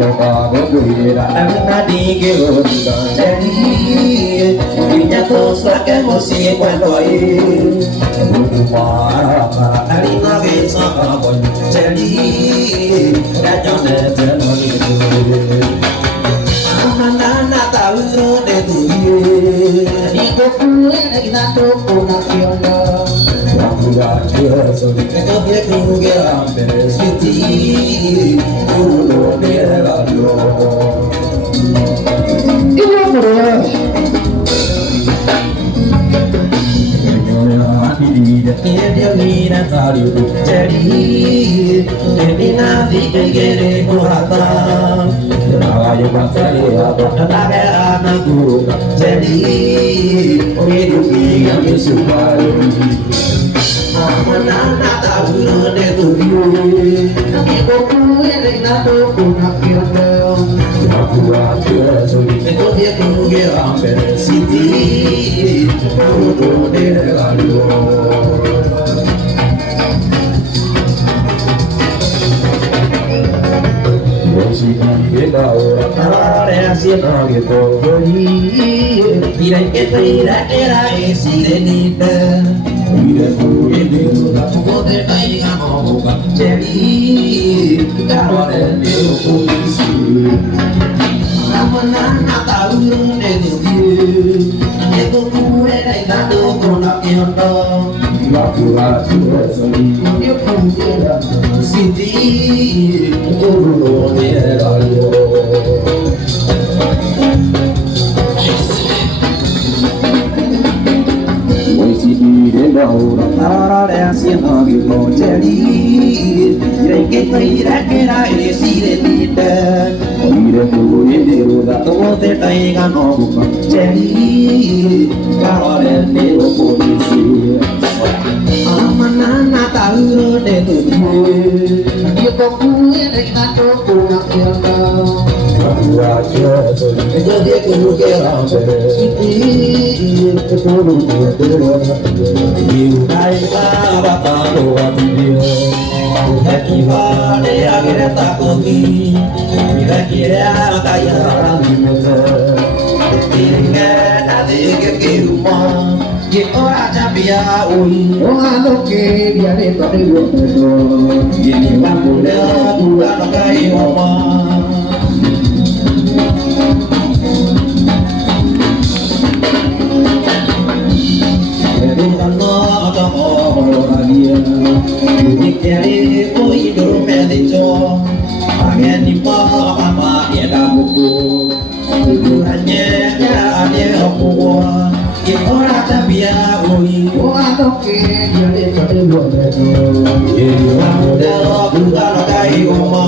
doka gogoira Amina dike gogoira Jadi Vinyato sake mosi kwendoi Bukumara Alina gesa kabon Jadi Dajone tenoni Amanana tauro de tuye Niko kue Nekita toko nakiondo Wakura chia soli Keko bie kuge ambe Switi Kulo de radio Iya bro Dia mina tari jadi Mina dikegere kurata Nagayo bakari apa Nage anak guru jadi Hidup yang disukai Amanana tahu ne tuju Nagi koku ere nato kunakirne Aku aja soli Eko dia kuge ambe siti Kudu de radio Kita orang Arare asina gitu Tidak kita kira isi denita Tidak kuili Tidak cukup terkait kamu bukan jadi Kalau ada polisi Amanana tahu itu Itu kue dari kado konak yondo Wakura juga soli Dia punya Siti Uru de radio Oi siti de gaura Tarare asina gitu jadi Reke taira kera esi de tita Oire kue de roda Todo de taiga no buka jadi Kalau ada polisi Amanana tahu de tuju Dia koku ere nato kunakirne Aku aja soli Eko dia kuge ambe Siti Kudu de radio Yudai bata doa video Heki vale agere takogi Bila kira kaya ramimete Tiringa adike kiruma Ye ora capia ui Oa loke biare tore wotedo Ye ni bambule dua lokai oma Edukano atamo moloragia Yudikere oi dorme dejo Ageni pa ama yeda buku Tujuannya ya ade okuwa Ye ora capia ui Oa loke biare tore wotedo Ye ni bambule dua lokai oma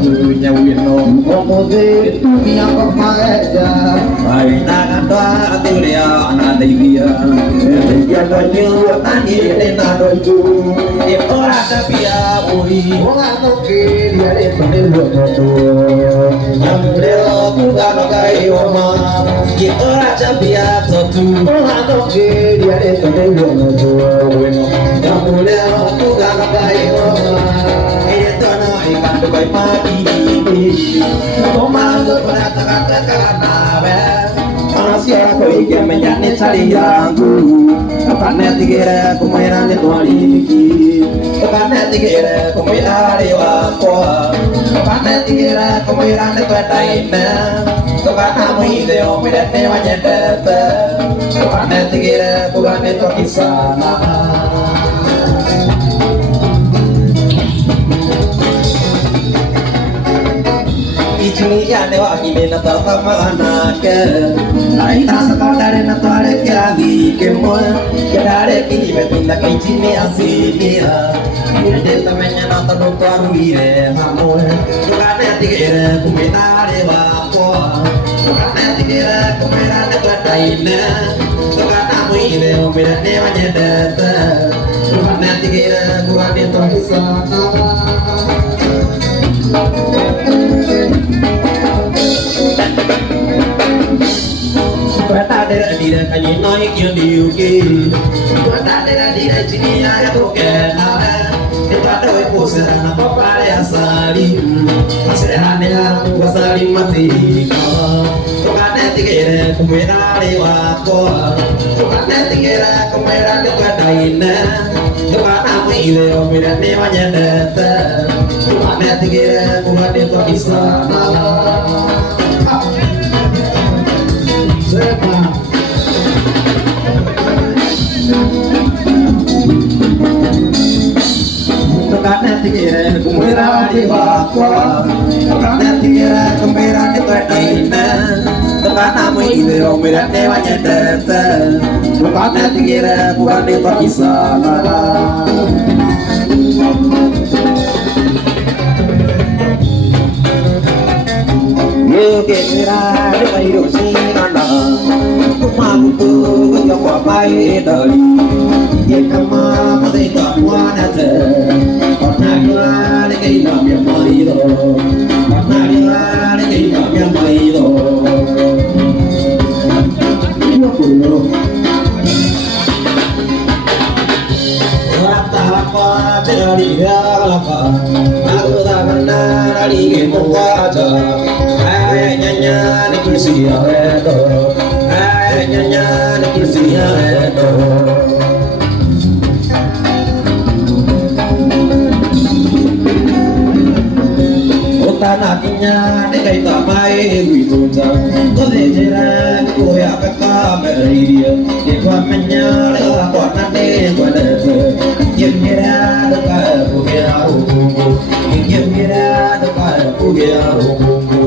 Punya wino Omode dunia pemaja Aina kata atulia anak dia Dia kanyu tani dena doju Dia ora tapia ui Ora toke dia de panelo todo Ambrelo kuga no kai oma Dia ora tapia totu Ora toke dia de panelo todo Bueno Ambrelo kuga no kai oma Ikan tukai pagi Komando kata nabe Asia koi ke menyane cari yangu Kapane tigere kumairane tualiki Kapane tigere kumairane wakwa Kapane tigere kumairane tuetaine Kapana muide omirane wanyendete Kapane tigere kugane tokisana Ichini wa kimena tama anake Aita sakadare na tare kiavi kemo Kedare kini betinda kichini asilia Yede tamenya na tano tuaruire hamo Tukane tigere kumitare wako Tukane tigere kumirane tuataine Tukana muide umirane wanyedete Tukane tigere kurane tohisana Kata dera dira kanyi noi kyo diuki Kata dera dira chini ya tokena Kita doe kusera na papare asari Aserane ya wasari matika Tukane tigere kumera wako Tukane tigere kumera de kwadaine Tukana mwile omira ne wanyendete Tukane tigere kumade tokisana Tukane tigere kumera di wakwa Tukane tigere kumera di kwadaine Tukana mwile omira ne wanyendete Tukane tigere kumade tokisana Yo que será de bairo sinana Kumamutu kuya kwa pai dali Ye kama made ta wana te Panagila de que na mi marido Panagila de que na mi marido Yo puedo Rata pa chari galapa Aku tak kenal dari ke mukaja Nyanya ni kursi aeto nyanya ni kursi aeto Utana kinya ni kai tamai witunja Kode jera ni koya peka meridia Ni kwa menya ni kwa nane kwa nete Yemira doka kugia hukungu Yemira doka kugia hukungu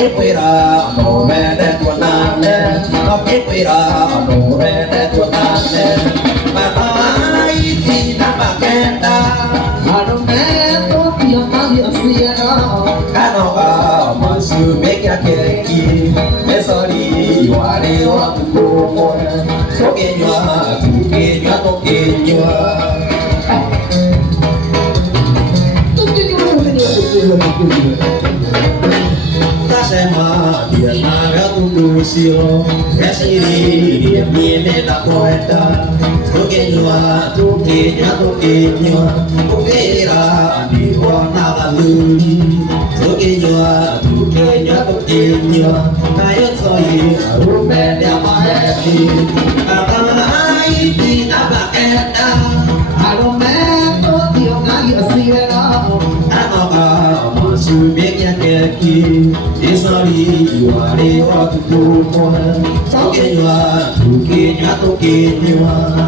biết quê ra nô mẹ đẻ tuần nam nè nó biết quê ra nô mẹ đẻ tuần nam nè mà ai thì nắm bạc kẹt ta nô mẹ tốt tiếng nói hiệu xia đó cá nó vào mà sư biết cái kẹt kia mẹ sao đi hoa đi hoa tu cô số kia nhua tu kia nhua tô kia nhua ta sẽ mà điện mà ra tu tu siêu cái gì đi điện nhiên để ta coi ta tu kia nhua tu kia nhua tu kia ra đi qua na la lư tu kia nhua ai ơi soi ru bè đeo mà đi ai đi na ba eta alo mẹ tốt tiếng nói gì đó mà sư biết nhà kẻ kia đi sao đi hoa đi hoa tu hoa sáu kia hoa tu kia nhá tu kia hoa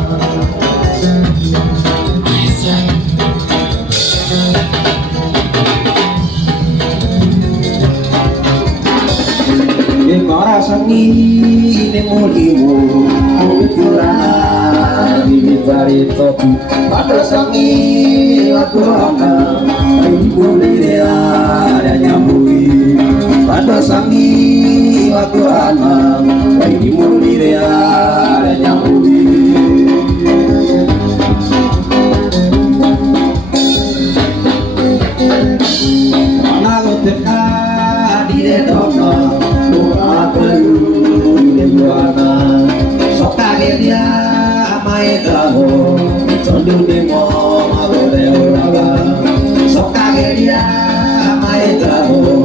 có ra sang nghi nên mua đi mua mua ra đi về top bắt ra sang nghi bắt ra anh mua đi ra nhà bùi bắt ra sang nghi bắt ra anh mua đi ra nhà bùi mana có thể đi đến đó dia mai kaho sondu demo mago leo lala soka dia mai kaho